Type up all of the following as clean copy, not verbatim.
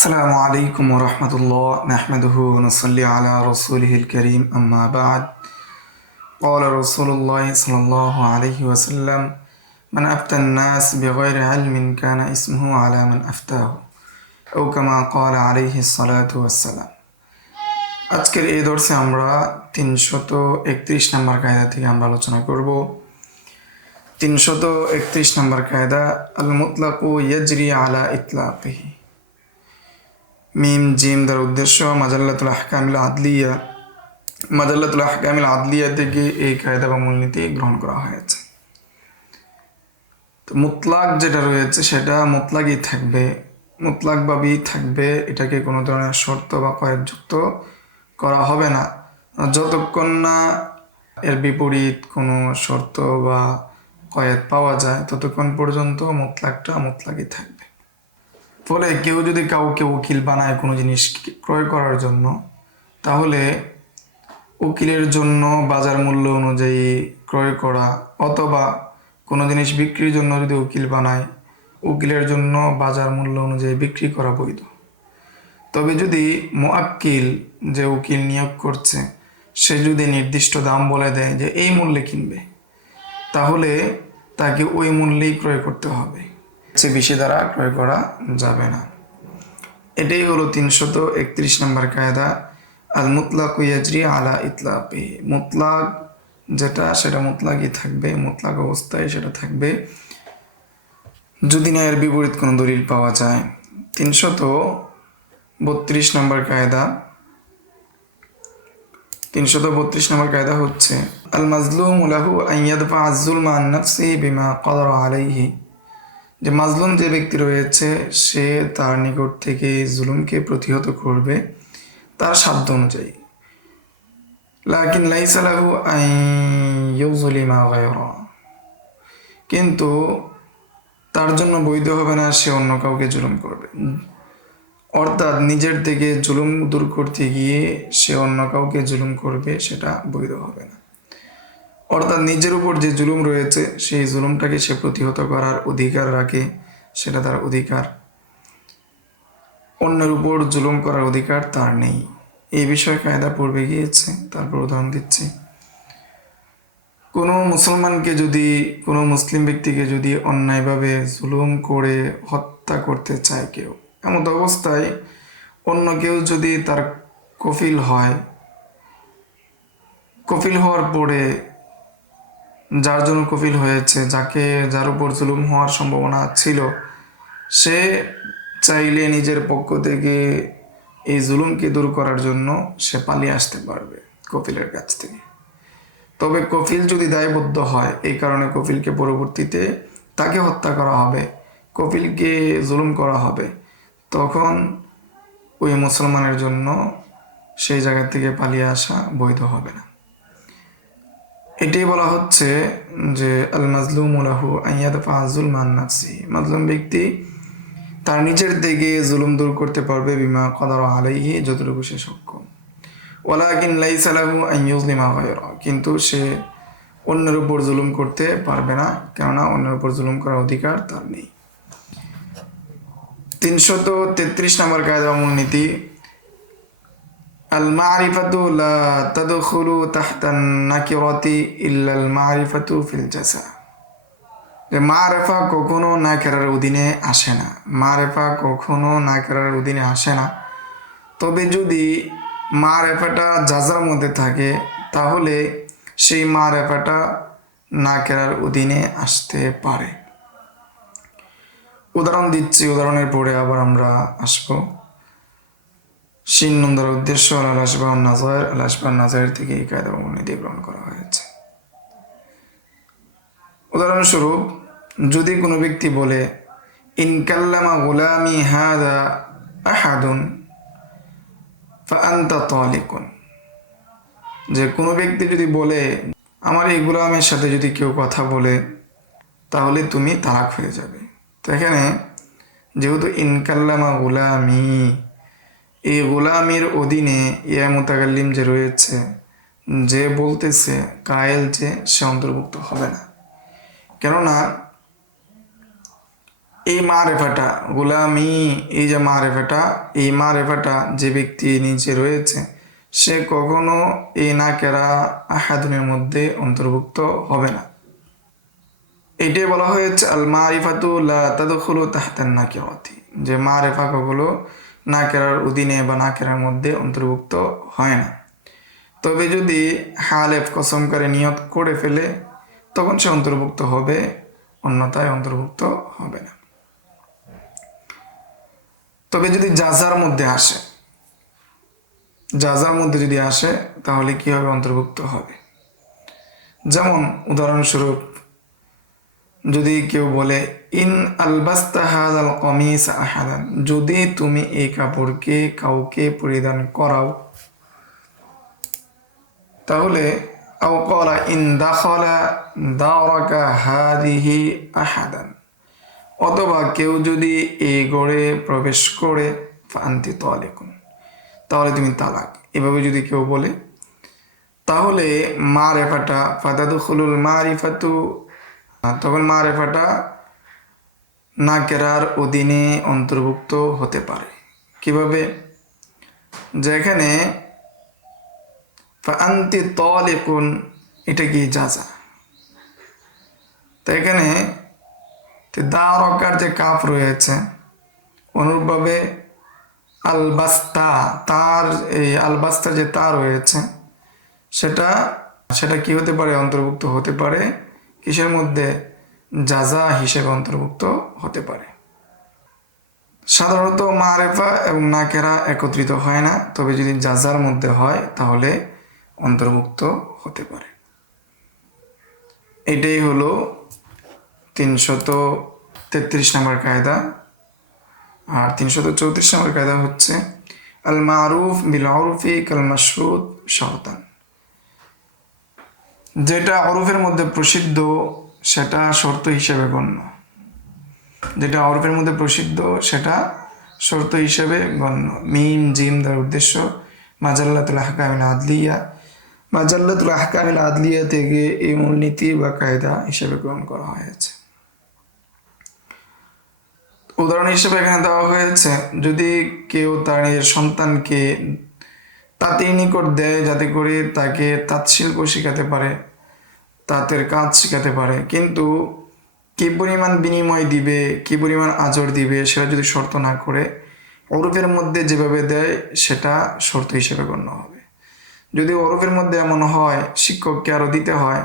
السلام عليكم ورحمة الله نحمده ونصلي على رسوله الكريم أما بعد قال رسول الله صلى الله عليه وسلم من أفتى الناس بغير علم كان اسمه على من أفتاه أو كما قال عليه الصلاة والسلام আজকের এই দর্শে আমরা 331 নম্বর কায়দা থেকে আমরা আলোচনা করব 331 নম্বর কায়দা আল মুতলাকু ইয়াজরি আলা ইতলাকিহি মিম জিম দ্বারা উদ্দেশ্য মাজাল্লাতুল আহকামিল আদলিয়া থেকে এই কায়দা বা মূলনীতি গ্রহণ করা হয়েছে। তো মুতলাক যেটা রয়েছে সেটা মুতলাকই থাকবে, মুতলাকভাবেই থাকবে, এটাকে কোনো ধরনের শর্ত বা কয়েদযুক্ত করা হবে না যতক্ষণ না এর বিপরীত কোনো শর্ত বা কয়েদ পাওয়া যায়, ততক্ষণ পর্যন্ত মুতলাকটা মুতলাকই থাকবে। ফলে কেউ যদি কাউকে উকিল বানায় কোনো জিনিস ক্রয় করার জন্য, তাহলে উকিলের জন্য বাজার মূল্য অনুযায়ী ক্রয় করা, অথবা কোনো জিনিস বিক্রির জন্য যদি উকিল বানায়, উকিলের জন্য বাজার মূল্য অনুযায়ী বিক্রি করা বৈধ। তবে যদি মুআক্কিল, যে উকিল নিয়োগ করছে, সে যদি নির্দিষ্ট দাম বলে দেয় যে এই মূল্যে কিনবে, তাহলে তাকে ওই মূল্যেই ক্রয় করতে হবে, সে বেশি দ্বারা ক্রয় করা যাবে না। এটাই হলো 331 নম্বর কায়দা আল মুতলাকু ইয়াজরি আলা ইতলাকি। মুতলাক যেটা সেটা মুতলাকই থাকবে, মুতলাক অবস্থায় সেটা থাকবে যদি না এর বিপরীত কোনো দলিল পাওয়া যায়। 332 নম্বর কায়দা 332 নম্বর কায়দা হচ্ছে আল মাজলুমু লাহু আন ইয়াদফা আয-যুলমা আন নাফসিহি বিমা কাদারা আলাইহি। যে মাজলুম যে ব্যক্তি রয়েছে, সে তার নিকট থেকে জুলুমকে প্রতিহত করবে তার সাধ্য অনুযায়ী। লাকিন লাইসা লাহু আন ইউযলিমা গায়রা, কিন্তু তার জন্য বৈধ হবে না সে অন্য কাউকে জুলুম করবে। অর্থাৎ নিজের থেকে জুলুম দূর করতে গিয়ে সে অন্য কাউকে জুলুম করবে, সেটা বৈধ হবে না। অর্থাৎ নিজের উপর যে জুলুম রয়েছে, সেই জুলুমটাকে সে প্রতিহত করার অধিকার রাখে, সেটা তার অধিকার। অন্যের উপর জুলুম করার অধিকার তার নেই। এই বিষয়ে কায়দা পূর্বে গিয়েছে, তারপর উদাহরণ দিচ্ছি। কোনো মুসলমানকে যদি, কোনো মুসলিম ব্যক্তিকে যদি অন্যায়ভাবে জুলুম করে হত্যা করতে চায় কেউ, এমন অবস্থায় অন্য কেউ যদি তার কফিল হয়, কফিল হওয়ার পরে যার জন্য কফিল হয়েছে, যার উপর জুলুম হওয়ার সম্ভাবনা ছিল, সে চাইলে নিজের পক্ষ থেকে এই জুলুমকে দূর করার জন্য সে পালিয়ে আসতে পারবে কফিলের কাছ থেকে। তবে কফিল যদি দায়বদ্ধ হয়, এই কারণে কফিলকে পরবর্তীতে তাকে হত্যা করা হবে, কফিলকে জুলুম করা হবে, তখন ওই মুসলমানের জন্য সেই জায়গা থেকে পালিয়ে আসা বৈধ হবে না। এটাই বলা হচ্ছে যে আল মাজলুমু লাহু আন ইয়াদফা আয-যুলমা আন নাফসিহি। মাজলুম ব্যক্তি তার নিজের থেকে জুলুম দূর করতে পারবে বিমা কাদারা আলাইহি, যতটুকু সে সক্ষম। ওয়ালাকিন লাইসা লাহু আন ইউযলিমা গায়রা, কিন্তু সে অন্যের উপর জুলুম করতে পারবে না, কেননা অন্যের উপর জুলুম করার অধিকার তার নেই। 333 নম্বর কায়দা মূলনীতি আল মারিফাতু লা তাদখুলু তাহতান নাকিরাতি ইল্লা আল মারিফাতু ফিল জাযা। যে মারিফা কখনো নাকিরার অধীনে আসে না, মারিফা কখনো নাকিরার অধীনে আসে না। তবে যদি মারিফাটা জাযার মধ্যে থাকে, তাহলে সেই মারিফাটা নাকিরার অধীনে আসতে পারে। উদাহরণ দিচ্ছি, উদাহরণের পরে আবার আমরা আসবো। শিন নুন দ্বারা উদ্দেশ্য আল আশবাহ নাজায়ের, আল আশবাহ নাজায়ের থেকে এই কায়দা মূলনীতি গ্রহণ করা হয়েছে। উদাহরণস্বরূপ, যদি কোনো ব্যক্তি বলে ইন কাল্লামা গুলামি হাদা আহাদুন ফা আনতা তালিকুন, যে কোনো ব্যক্তি যদি বলে আমার এই গোলামের সাথে যদি কেউ কথা বলে, তাহলে তুমি তালাক হয়ে যাবে। তো এখানে যেহেতু ইন কাল্লামা গুলামি, এই গোলামির অধীনে ইয়া মুতাকাল্লিম যে রয়েছে, যে বলতেছে, কায়েল যে, সে অন্তর্ভুক্ত হবে না। কেননা এই মারেফাটা গোলামি, এই যে মারেফাটা, এই মারেফাটা যে ব্যক্তি নিচে রয়েছে সে কখনো এই নাকেরা আহাদুনের মধ্যে অন্তর্ভুক্ত হবে না। এটাই বলা হয়েছে আল মারিফাতু লা তাদখুলু তাহতান নাকিরাতি, যে মারেফা কখনো নাকেরার অধীনে বা নাকেরার মধ্যে অন্তর্ভুক্ত হয় না। তবে যদি হালেফ কসম করে নিয়ত করে ফেলে তখন সে অন্তর্ভুক্ত হবে, অন্যথায় অন্তর্ভুক্ত হবে না। তবে যদি জাজার মধ্যে আসে, জাজার মধ্যে যদি আসে তাহলে কি হবে? অন্তর্ভুক্ত হবে। যেমন উদাহরণস্বরূপ যদি কেউ বলে ইন আলবাস্তা হাযাল কমিস আহাদান, যদি তুমি এই কাপড়কে কাউকে পরিধান করাও, তাহলে আও ক্বালা ইন দাখালা দারাকা হাদিহি আহাদান, অথবা কেউ যদি এই গড়ে প্রবেশ করে ফান্তি তালিকুন, তাহলে তুমি তালাক, এভাবে যদি কেউ বলে তাহলে মারেফাটা ফাতাদখুলুল মারিফাতু, তখন মারেফাটা নাকেরার অধীনে অন্তর্ভুক্ত হতে পারে। কিভাবে? যেখানে ফান্তি তালিকুন এটা কি জাজা, তো এখানে দারকার যে কাপ রয়েছে, অনুরূপভাবে আলবাস্তা, তার এই আলবাস্তা যে তা রয়েছে সেটা সেটা কি হতে পারে? অন্তর্ভুক্ত হতে পারে কিসের মধ্যে? জাজা হিসেবে অন্তর্ভুক্ত হতে পারে। সাধারণত মারেফা এবং নাকেরা একত্রিত হয় না, তবে যদি জাজার মধ্যে হয় তাহলে অন্তর্ভুক্ত হতে পারে। এটাই হলো 333 নম্বর কায়দা। আর 334 নম্বর কায়দা হচ্ছে আল মারুফ বিল উরফি কাল মাশরুত শরতান, যেটা অরফের মধ্যে প্রসিদ্ধ সেটা শর্ত হিসেবে গণ্য, যেটা অরফের মধ্যে প্রসিদ্ধ সেটা শর্ত হিসেবে গণ্য। মিম জিম দ্বারা উদ্দেশ্য মাজাল্লাতুল আহকামিল আদলিয়া, মাজাল্লাতুল আহকামিল আদলিয়া থেকে এই মূলনীতি বা কায়দা হিসেবে গ্রহণ করা হয়েছে। উদাহরণ হিসেবে এখানে দেওয়া হয়েছে, যদি কেউ তার নিজের সন্তানকে তাঁতির নিকট দেয় যাতে করে তাকে তাঁত শিল্প শেখাতে পারে, তাঁতের কাজ শেখাতে পারে, কিন্তু কী পরিমাণ বিনিময় দিবে, কী পরিমাণ আজর দিবে সেটা যদি শর্ত না করে ওরফের মধ্যে যেভাবে দেয় সেটা শর্ত হিসেবে গণ্য হবে। যদি ওরফের মধ্যে এমন হয় শিক্ষককে আরও দিতে হয়,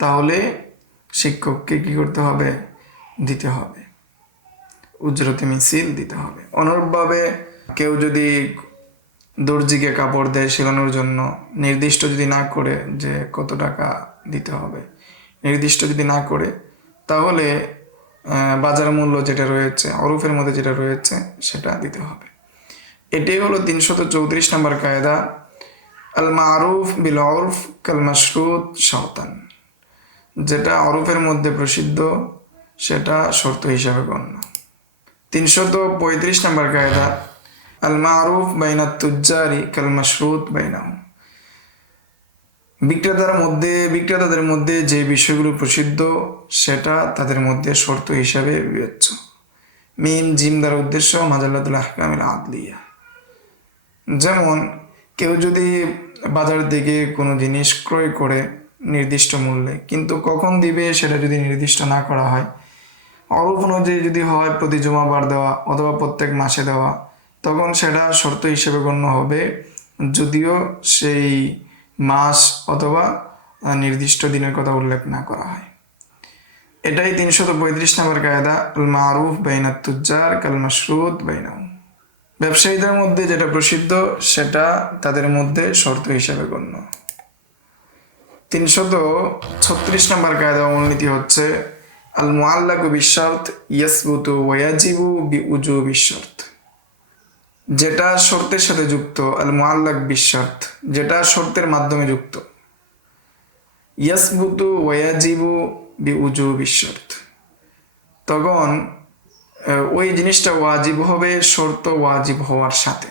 তাহলে শিক্ষককে কী করতে হবে? দিতে হবে, উজরতে মিছিল দিতে হবে। অনুরূপভাবে কেউ যদি দর্জিকে কাপড় দেয় সেলানোর জন্য, নির্দিষ্ট যদি না করে যে কত টাকা দিতে হবে, নির্দিষ্ট যদি না করে, তাহলে বাজার মূল্য যেটা রয়েছে অরফের মধ্যে যেটা রয়েছে সেটা দিতে হবে। এটাই হলো 334 নম্বর কায়দা আল মারুফ বিল উরফ কাল মাশরুত শরতান, যেটা অরফের মধ্যে প্রসিদ্ধ সেটা শর্ত হিসাবে গণ্য। 335 নম্বর কায়দা আল মারুফ বাইনাত তুজ্জারি কাল মাশরুত বাইনাহুম, বিক্রেতাদের মধ্যে যে বিষয়গুলো প্রসিদ্ধ সেটা তাদের মধ্যে শর্ত হিসাবে বিবেচ্য। মিম জিম দ্বারা উদ্দেশ্য মাজাল্লাতুল আহকামিল আদলিয়া, যেমন কেউ যদি বাজার থেকে কোনো জিনিস ক্রয় করে নির্দিষ্ট মূল্যে, কিন্তু কখন দিবে সেটা যদি নির্দিষ্ট না করা হয়, অরূপ অনুযায়ী যদি হয় প্রতি জুমাবার দেওয়া অথবা প্রত্যেক মাসে দেওয়া, তখন সেটা শর্ত হিসেবে গণ্য হবে, যদিও সেই মাস অথবা নির্দিষ্ট দিনের কথা উল্লেখ না করা হয়। এটাই 335 নম্বর কায়দা আল মারুফ বাইনাত তুজ্জার কাল মাশরুত বাইনাহুম, ব্যবসায়ীদের মধ্যে যেটা প্রসিদ্ধ সেটা তাদের মধ্যে শর্ত হিসেবে গণ্য। 336 নম্বর কায়দা মূলনীতি হচ্ছে আল মুআল্লাকু বিশর্ত ইয়াসবুতু ওয়া ইয়াজিবু বিউজুবি শর্ত, যেটা শর্তের সাথে যুক্ত, আল মুআল্লাক বিশর্ত যেটা শর্তের মাধ্যমে যুক্ত, ইয়াসবুতু ওয়া ইয়াজিবু বিউজুবি শর্ত, তখন ওই জিনিসটা ওয়াজিব হবে শর্ত ওয়াজিব হওয়ার সাথে।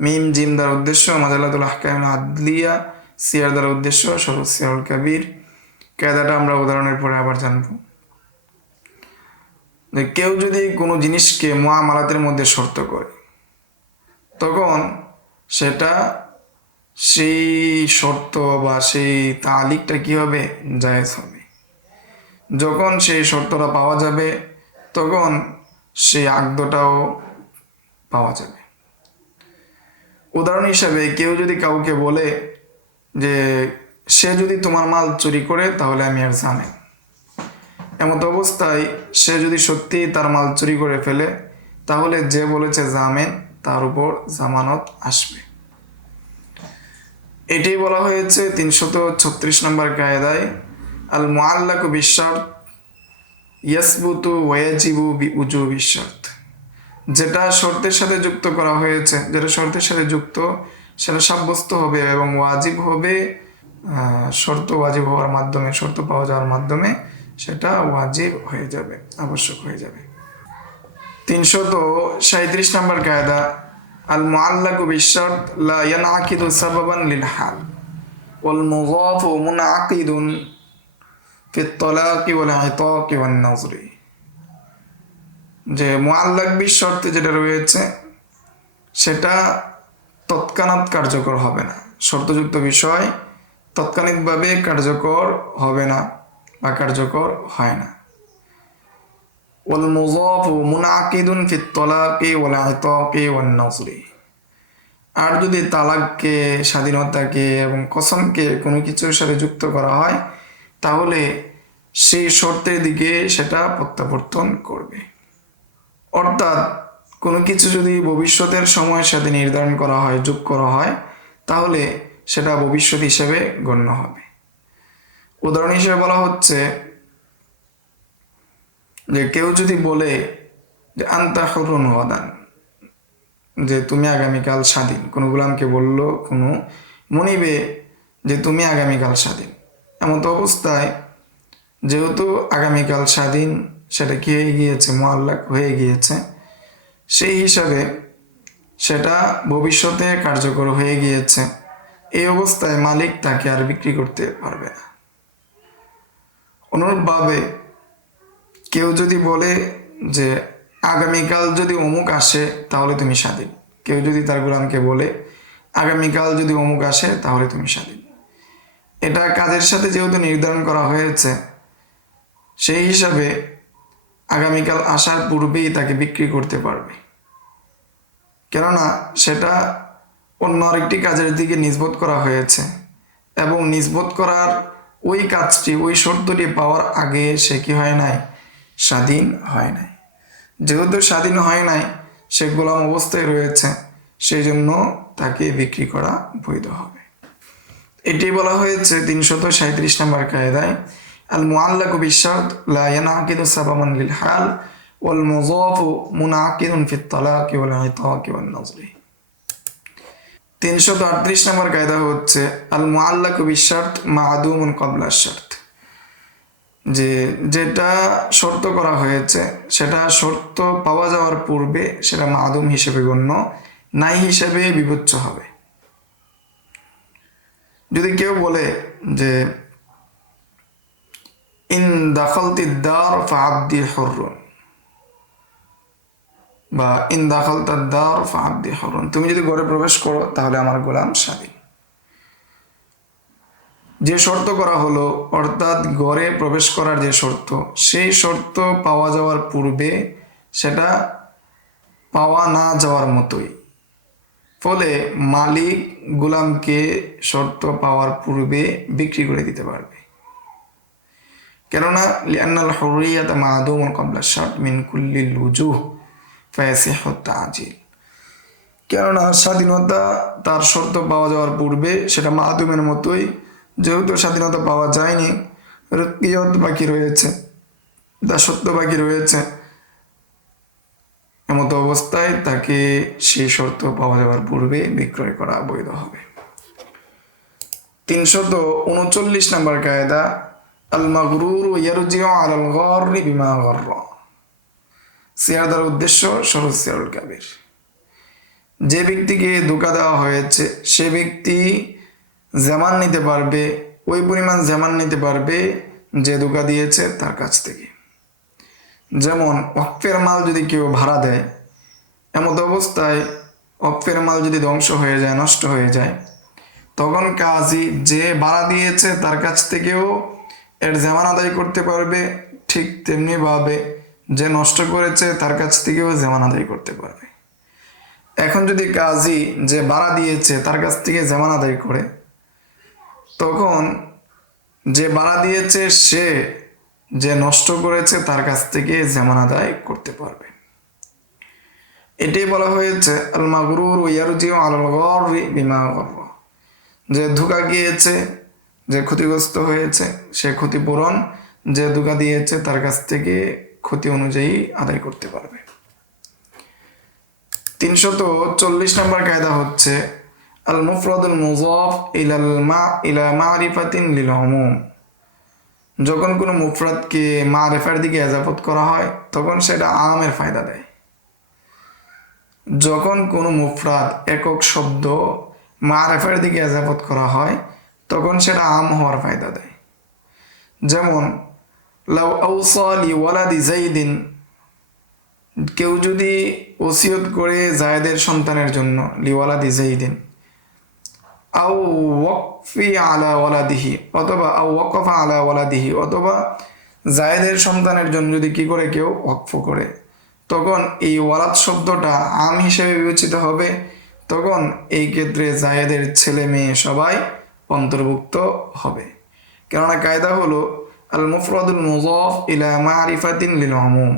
মিম জিম দ্বারা উদ্দেশ্য মাজাল্লাতুল আহকামিল আদলিয়া, সিয়ার দ্বারা উদ্দেশ্য শরৎ সিয়ারুল কাবির। কায়দাটা আমরা উদাহরণের পরে আবার জানব। 337 নম্বর কায়দা আল মারুফ বিল উরফ কাল মাশরুত বাইনাহুম, ব্যবসায়ীদের মধ্যে যেটা প্রসিদ্ধ যে কেউ যদি কোনো জিনিসকে মুআমালাতের মধ্যে শর্ত করে, তখন সেটা সেই শর্ত বা সেই তালিকটা কী হবে, জায়েজ হবে। যখন সেই শর্তটা পাওয়া যাবে তখন সেই আকদটাও পাওয়া যাবে। উদাহরণ হিসাবে কেউ যদি কাউকে বলে যে সে যদি তোমার মাল চুরি করে তাহলে আমি আর জানি, এমত অবস্থায় সে যদি সত্যি তার মাল চুরি করে ফেলে তাহলে যে বলেছে জামিন তার উপর জামানত আসবে। এটাই বলা হয়েছে 336 নম্বর কায়দায় আল মুআল্লাকু বিশারত ইয়াসবুতু ওয়া ইয়াজিবু বিউজুবি শারত। যেটা শর্তের সাথে যুক্ত করা হয়েছে, যেটা শর্তের সাথে যুক্ত সেটা সাব্যস্ত হবে এবং ওয়াজিব হবে। শর্ত ওয়াজিব হওয়ার মাধ্যমে, শর্ত পাওয়া যাওয়ার মাধ্যমে সেটা ওয়াজিব হয়ে যাবে, আবশ্যক হয়ে যাবে। 337 নম্বর কায়দা আল মুআল্লাকু বিশারত লা ইয়ানআকিদু সাবাবান লিল হাল ওয়াল মুযাফু মুনআকিদুন ফিত তালাকি ওয়াল ইতাকি ওয়ান নাযরি। যে মুআল্লাক বিশর্তে যেটা রয়েছে সেটা তৎক্ষণাৎ কার্যকর হবে না, শর্তযুক্ত বিষয় তাৎক্ষণিকভাবে কার্যকর হবে না বা কার্যকর হয় না। ওয়াল মুযাফু মুনআকিদুন ফিত তালাকি ওয়াল ইতাকি ওয়ান নাযরি। আর যদি তালাককে, স্বাধীনতাকে এবং কসমকে কোনো কিছুর সাথে যুক্ত করা হয় তাহলে সেই শর্তের দিকে সেটা প্রত্যাবর্তন করবে। অর্থাৎ কোনো কিছু যদি ভবিষ্যতের সময়ের সাথে নির্ধারণ করা হয়, যোগ করা হয়, তাহলে সেটা ভবিষ্যৎ হিসেবে গণ্য হবে। উদাহরণ হিসেবে বলা হচ্ছে যে কেউ যদি বলে যে আনতা হুরুন গাদান, যে তুমি আগামীকাল স্বাধীন, কোনো গোলামকে বলল কোনো মনিবে যে তুমি আগামীকাল স্বাধীন, এমত অবস্থায় যেহেতু আগামীকাল স্বাধীন সেটা কি হয়ে গিয়েছে, মুআল্লাক হয়ে গিয়েছে, সেই হিসাবে সেটা ভবিষ্যতে কার্যকর হয়ে গিয়েছে। এই অবস্থায় মালিক তাকে আর বিক্রি করতে পারবে না। অনুরূপভাবে কেউ যদি বলে যে আগামীকাল যদি অমুক আসে তাহলে তুমি স্বাধীন, কেউ যদি তার গোলামকে বলে আগামীকাল যদি অমুক আসে তাহলে তুমি স্বাধীন, এটা কাজের সাথে যেহেতু নির্ধারণ করা হয়েছে সেই হিসাবে আগামীকাল আসার পূর্বেই তাকে বিক্রি করতে পারবে, কেননা সেটা অন্য আরেকটি কাজের দিকে নিসবত করা হয়েছে এবং নিসবত করার ওই কাজটি, ওই শর্তটি পাওয়ার আগে সে কি হয় নাই, স্বাধীন হয় নাই। যেহেতু স্বাধীন হয় নাই, সে গোলাম অবস্থায় রয়েছে, সেই জন্য তাকে বিক্রি করা বৈধ হবে। এটি বলা হয়েছে 337 নম্বর কায়দায় আল মুআল্লাকু বিশারত লা ইয়ানআকিদু সাবাবান লিল হাল ওয়াল মুযাফু মুনআকিদুন ফিত তালাকি ওয়াল ইতাকি ওয়ান নাযরি। 338 নম্বর কায়দা হচ্ছে আল মুআল্লাকু বিশারত মা'দুমুন ক্বাবলা শারত। যে যেটা শর্ত করা হয়েছে সেটা শর্ত পাওয়া যাওয়ার পূর্বে সেটা মা'দুম হিসেবে গণ্য, নাই হিসেবে বিবেচ্য হবে। যদি কেউ বলে যে ইন দাখালতি দার ফাআবদি হুররুন, বা ইন দাখালতা দার ফাআবদি হুররুন, তুমি যদি ঘরে প্রবেশ করো তাহলে আমার গোলাম স্বাধীন। যে শর্ত করা হলো, অর্থাৎ ঘরে প্রবেশ করার যে শর্ত, সেই শর্ত পাওয়া যাওয়ার পূর্বে সেটা পাওয়া না যাওয়ার মতোই, ফলে মালিক গোলামকে শর্ত পাওয়ার পূর্বে বিক্রি করে দিতে পারবে। কেননা লিআন্নাল হুররিয়াতা মা'দুমুন ক্বাবলা শারত মিন কুল্লিল উজুহ ফায়াসিহু তা'জিল। কেননা স্বাধীনতা তার শর্ত পাওয়া যাওয়ার পূর্বে সেটা মা'দুমের মতোই, যেহেতু স্বাধীনতা পাওয়া যায়নি, রুকিয়ত বাকি রয়েছে, দাসত্ব বাকি রয়েছে, এমত অবস্থায় তাকে সেই শর্ত পাওয়া যাওয়ার পূর্বে বিক্রয় করা বৈধ হবে। 339 নম্বর কায়দা আল মাগরুর ইয়ারজিউ আলাল গাররি বিমা গাররা। সিয়ার দ্বারা উদ্দেশ্য সরজ সিয়ারুল কাবির। যে ব্যক্তিকে ধোঁকা দেওয়া হয়েছে সে ব্যক্তি জামান নিতে পারবে, ওই পরিমাণ জামান নিতে পারবে যে ধোঁকা দিয়েছে তার কাছ থেকে। যেমন ওয়াকফের মাল যদি কেউ ভাড়া দেয়, এমত অবস্থায় ওয়াকফের মাল যদি ধ্বংস হয়ে যায়, নষ্ট হয়ে যায়, তখন কাজী যে ভাড়া দিয়েছে তার কাছ থেকেও এর জামান আদায় করতে পারবে, ঠিক তেমনিভাবে যে নষ্ট করেছে তার কাছ থেকেও জামান আদায় করতে পারবে। এখন যদি কাজী যে ভাড়া দিয়েছে তার কাছ থেকে জামান আদায় করে, তখন যে ভাড়া দিয়েছে সে যে নষ্ট করেছে তার কাছ থেকে জামান আদায় করতে পারবে। এটাই বলা হয়েছে আল মাগরুর ইয়ারজিউ আলাল গাররি বিমা গাররা, যে ধোঁকা গিয়েছে, যে ক্ষতিগ্রস্ত হয়েছে, সে ক্ষতিপূরণ যে ধোঁকা দিয়েছে তার কাছ থেকে ক্ষতি অনুযায়ী আদায় করতে পারবে। 340 নম্বর কায়দা হচ্ছে আল মুফরাদুল মুযাফ ইলা মারিফাতিন লিল উমুম। যখন কোনো মুফরাদকে মারিফার দিকে এজাফত করা হয় তখন সেটা আমের ফায়দা দেয়। যখন কোনো মুফরাদ একক শব্দ মারিফার দিকে এজাফত করা হয় তখন সেটা আম হওয়ার ফায়দা দেয়। যেমন লাউ আওসা লিওয়ালাদি যাইদিন, কেউ যদি ওসিয়ত করে জায়েদের সন্তানের জন্য, লিওয়ালাদি যাইদিন, আও ওয়াকফি আলা ওয়ালাদিহি, অথবা আও ওয়াকফা আলা ওয়ালাদিহি, অথবা জায়েদের সন্তানের জন্য যদি কি করে কেউ ওয়াকফ করে, তখন এই ওয়ালাদ শব্দটা আম হিসেবে বিবেচিত হবে। তখন এই ক্ষেত্রে জায়েদের ছেলে মেয়ে সবাই অন্তর্ভুক্ত হবে। কেননা কায়দা হলো আল মুফরাদুল মুযাফ ইলা মারিফাতিন লিল উমুম,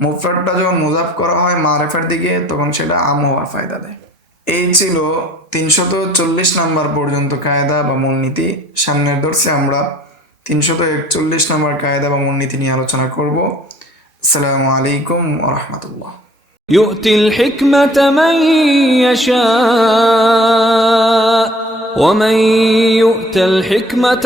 মুফরাদটা যখন মুযাফ করা হয় মারিফার দিকে তখন সেটা আম হওয়ার ফায়দা দেয়। এই ছিল 340 নাম্বার পর্যন্ত কায়দা বা মূলনীতি। সামনের দর্শে আমরা 341 নম্বর কায়দা বা মূলনীতি নিয়ে আলোচনা করব। আসসালামু আলাইকুম ওয়া রাহমাতুল্লাহ। يؤتي الحكمة من يشاء ومن يؤت الحكمة